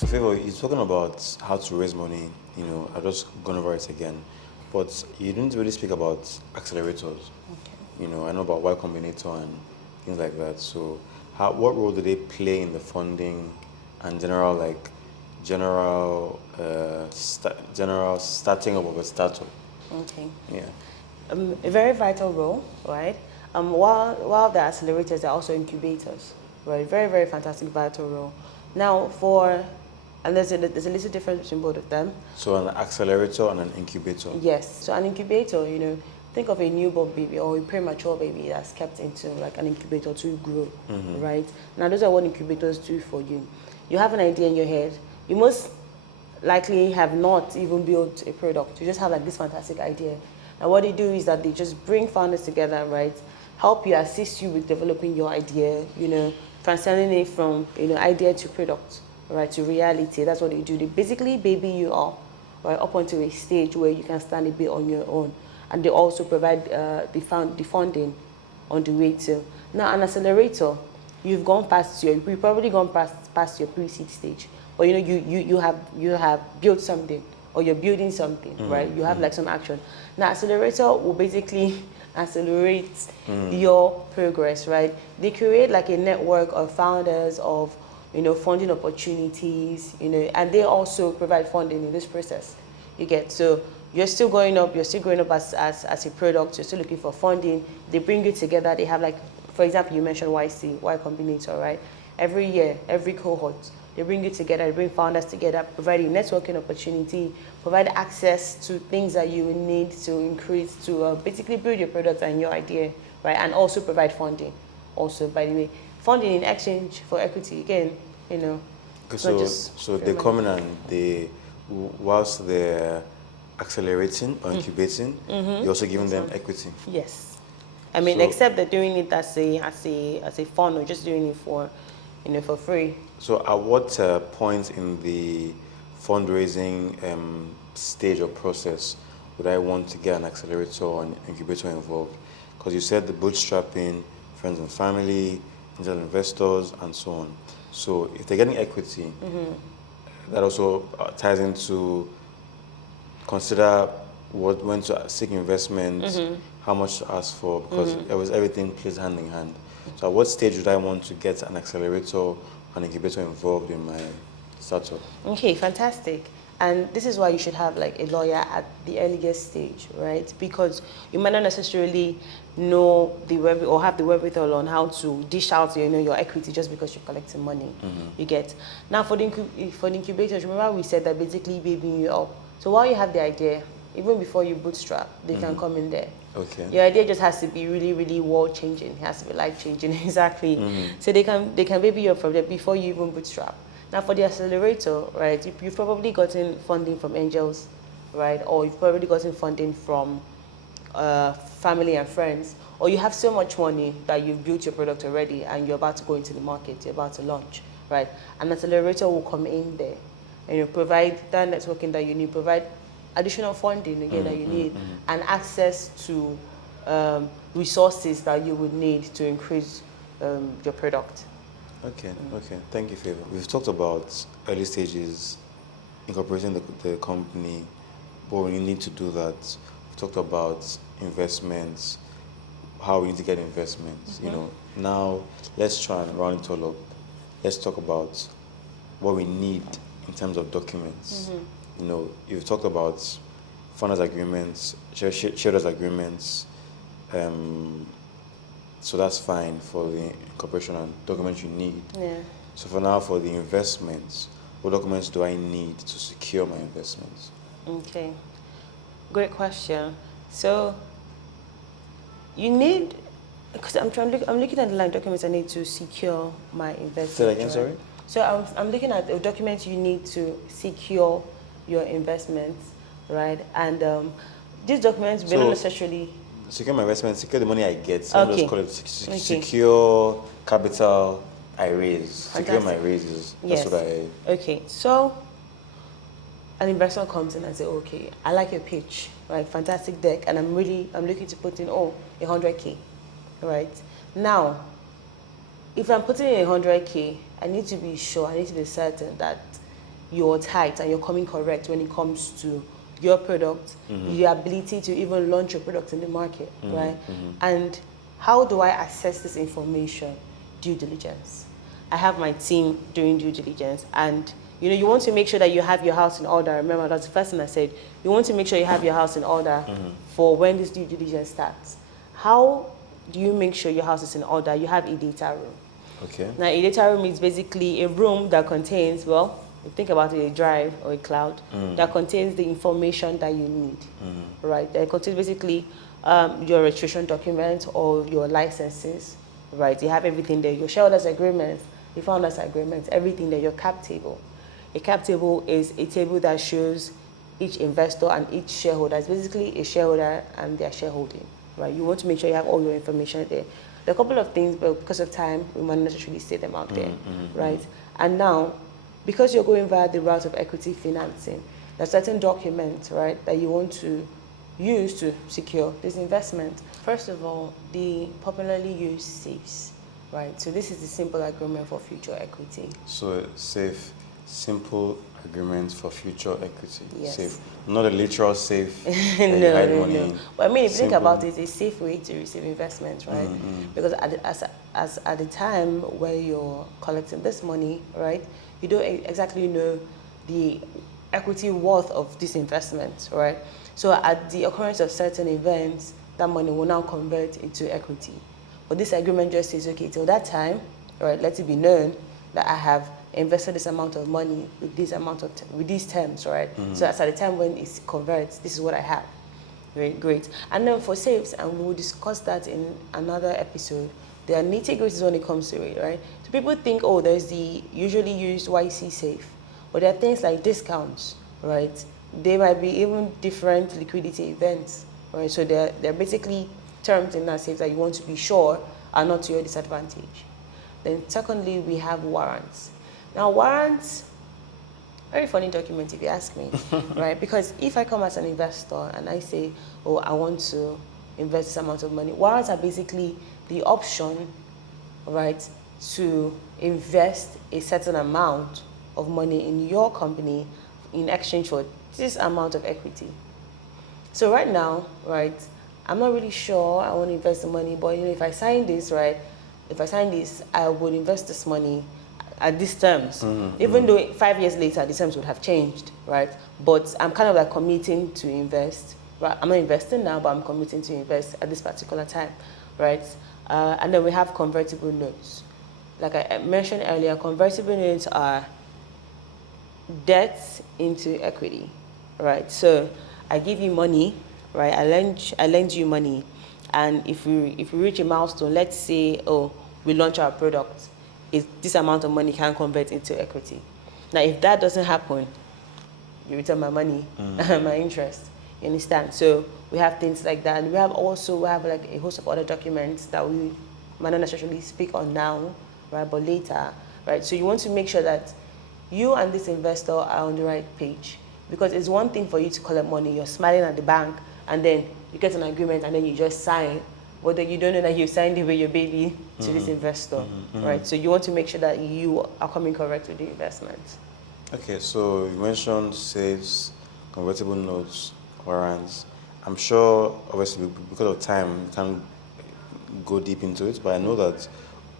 So, Favor, you're talking about how to raise money. I'm just going over it again. But you didn't really speak about accelerators. I know about Y Combinator and things like that. So, what role do they play in the funding and general starting up of a startup? Okay. Yeah. A very vital role, right? While the accelerators are also incubators, right? Very, very fantastic, vital role. Now, and there's a little difference between both of them. So, an accelerator and an incubator. Yes. So, an incubator, think of a newborn baby or a premature baby that's kept into like an incubator to grow, right? Now, those are what incubators do for you. You have an idea in your head. You most likely have not even built a product. You just have like this fantastic idea. And what they do is that they just bring founders together, right? Help you, assist you with developing your idea, transcending it from, idea to product, right, to reality. That's what they do. They basically baby you up, right, up onto a stage where you can stand a bit on your own. And they also provide the funding on the way to. Now, an accelerator, you've probably gone past your pre-seed stage, but you have built something, or you're building something, right? You have like some action. Now, accelerator will basically accelerate your progress, right? They create like a network of founders, of funding opportunities, and they also provide funding in this process. You get, so you're still growing up as a product, you're still looking for funding. They bring you together. They have like, for example, you mentioned YC, Y Combinator, right? Every year, every cohort, they bring you together, they bring founders together, provide a networking opportunity, provide access to things that you need to increase, to basically build your product and your idea, right? And also provide funding. Also, by the way, funding in exchange for equity. Again, it's not just So they come in and whilst they're accelerating or incubating, you're also giving them equity. Yes. I mean, except they're doing it as a fund, or just doing it for free. So at what point in the fundraising stage or process would I want to get an accelerator or an incubator involved? Because you said the bootstrapping, friends and family, angel investors, and so on. So if they're getting equity, that also ties into consider when to seek investment, how much to ask for, because everything plays hand in hand. So at what stage would I want to get an accelerator and incubator involved in my startup? Okay, fantastic. And this is why you should have like a lawyer at the earliest stage, right? Because you might not necessarily know or have the wherewithal on how to dish out your equity just because you're collecting money. You get. Now for the incubators, remember we said that basically babying you up. So while you have the idea, even before you bootstrap, they can come in there. Okay. Your idea just has to be really, really world changing. It has to be life changing. Exactly. So they can baby you up from there before you even bootstrap. Now for the accelerator, right, you've probably gotten funding from angels, right, or you've probably gotten funding from family and friends, or you have so much money that you've built your product already and you're about to go into the market, you're about to launch, right? An accelerator will come in there and provide that networking that you need, provide additional funding again that you need, and access to resources that you would need to increase your product. Okay, thank you, Favor. We've talked about early stages, incorporating the company, but when you need to do that, we've talked about investments, how we need to get investments. Now let's try and round it all up. Let's talk about what we need in terms of documents. You've talked about founders agreements, shareholders agreements. So that's fine for the incorporation and documents you need. Yeah. So for now, for the investments, what documents do I need to secure my investments? Okay, great question. So you need, because I'm looking at the line documents I need to secure my investment. Say that again, right? sorry? So I'm looking at the documents you need to secure your investments, right? And these documents will not necessarily secure my investment, secure the money I get. Okay. Let's call it secure capital I raise. Fantastic. Secure my raises. That's what I. Okay, so an investor comes in and says, okay, I like your pitch, right? Fantastic deck, and I'm looking to put in 100K, right? Now, if I'm putting in 100K, I need to be sure, I need to be certain that you're tight and you're coming correct when it comes to your product, your ability to even launch your product in the market, right? And how do I assess this information? Due diligence. I have my team doing due diligence, and you want to make sure that you have your house in order. Remember, that's the first thing I said. You want to make sure you have your house in order for when this due diligence starts. How do you make sure your house is in order? You have a data room. Okay. Now, a data room is basically a room that contains, well, you think about it, a drive or a cloud that contains the information that you need, right? That contains basically your registration documents or your licenses, right? You have everything there. Your shareholders agreement, your founders agreement, everything there. Your cap table. A cap table is a table that shows each investor and each shareholder. It's basically a shareholder and their shareholding, right? You want to make sure you have all your information there. There are a couple of things, but because of time, we might not necessarily say them out there, right? And now, because you're going via the route of equity financing, there are certain documents, right, that you want to use to secure this investment. First of all, the popularly used SAFEs, right? So this is the simple agreement for future equity. So safe, simple agreement for future equity. Yes. Safe, not a literal safe. No. But I mean, if you think Simple. about it, it's a safe way to receive investments, right? Because at the time where you're collecting this money, right, you don't exactly know the equity worth of this investment, right? So at the occurrence of certain events, that money will now convert into equity. But this agreement just says, okay, till that time, right, let it be known that I have invested this amount of money with this amount of with these terms, right? So as at the time when it converts, this is what I have. Very great. And then for safes, and we will discuss that in another episode, there are nitty-gritties when it comes to it, right? So people think, oh, there's the usually used YC safe, but there are things like discounts, right? They might be even different liquidity events, right? So they're basically terms in that safe that you want to be sure are not to your disadvantage. Then secondly, we have warrants. Now warrants, very funny document if you ask me, right? Because if I come as an investor and I say, oh, I want to invest this amount of money, warrants are basically the option, right, to invest a certain amount of money in your company in exchange for this amount of equity. So right now, right, I'm not really sure I want to invest the money, but if I sign this, right, if I sign this, I would invest this money at these terms, even though 5 years later the terms would have changed, right? But I'm kind of like committing to invest, right? I'm not investing now, but I'm committing to invest at this particular time, right? And then we have convertible notes. Like I mentioned earlier, convertible notes are debt into equity, right? So I give you money, right? I lend you money, and if we reach a milestone, let's say, oh, we launch our product, this amount of money can convert into equity. Now, if that doesn't happen, you return my money, my interest. You understand? So we have things like that, and we have like a host of other documents that we might not necessarily speak on now, right? But later, right? So you want to make sure that you and this investor are on the right page, because it's one thing for you to collect money, you're smiling at the bank, and then you get an agreement, and then you just sign, but then you don't know that you signed it with your baby to this investor, right? So you want to make sure that you are coming correct with the investment. Okay, so you mentioned safes, convertible notes, warrants. I'm sure, obviously, because of time, we can't go deep into it, but I know that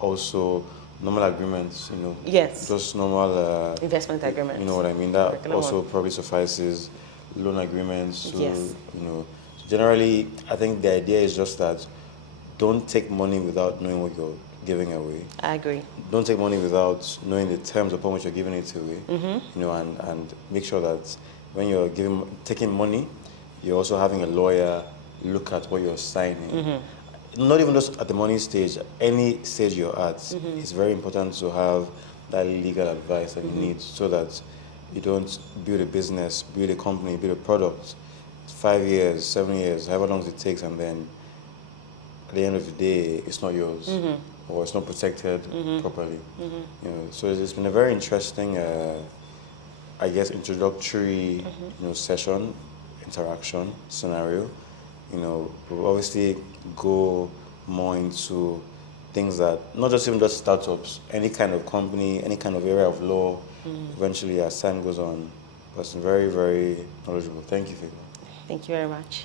also normal agreements, Yes. just normal Investment agreements. You know what I mean? That Regular also one. probably suffices. Loan agreements. So, Yes. generally, I think the idea is just that don't take money without knowing what you're giving away. I agree. Don't take money without knowing the terms upon which you're giving it away. And make sure that when you're taking money, you're also having a lawyer look at what you're signing. Not even just at the money stage, any stage you're at, it's very important to have that legal advice that you need, so that you don't build a business, build a company, build a product, 5 years, 7 years, however long it takes, and then at the end of the day, it's not yours, or it's not protected properly. So it's been a very interesting, I guess, introductory, session, interaction, scenario. We'll obviously go more into things that, not just even just startups, any kind of company, any kind of area of law, eventually as time goes on. Person very, very knowledgeable. Thank you, Favor. Thank you very much.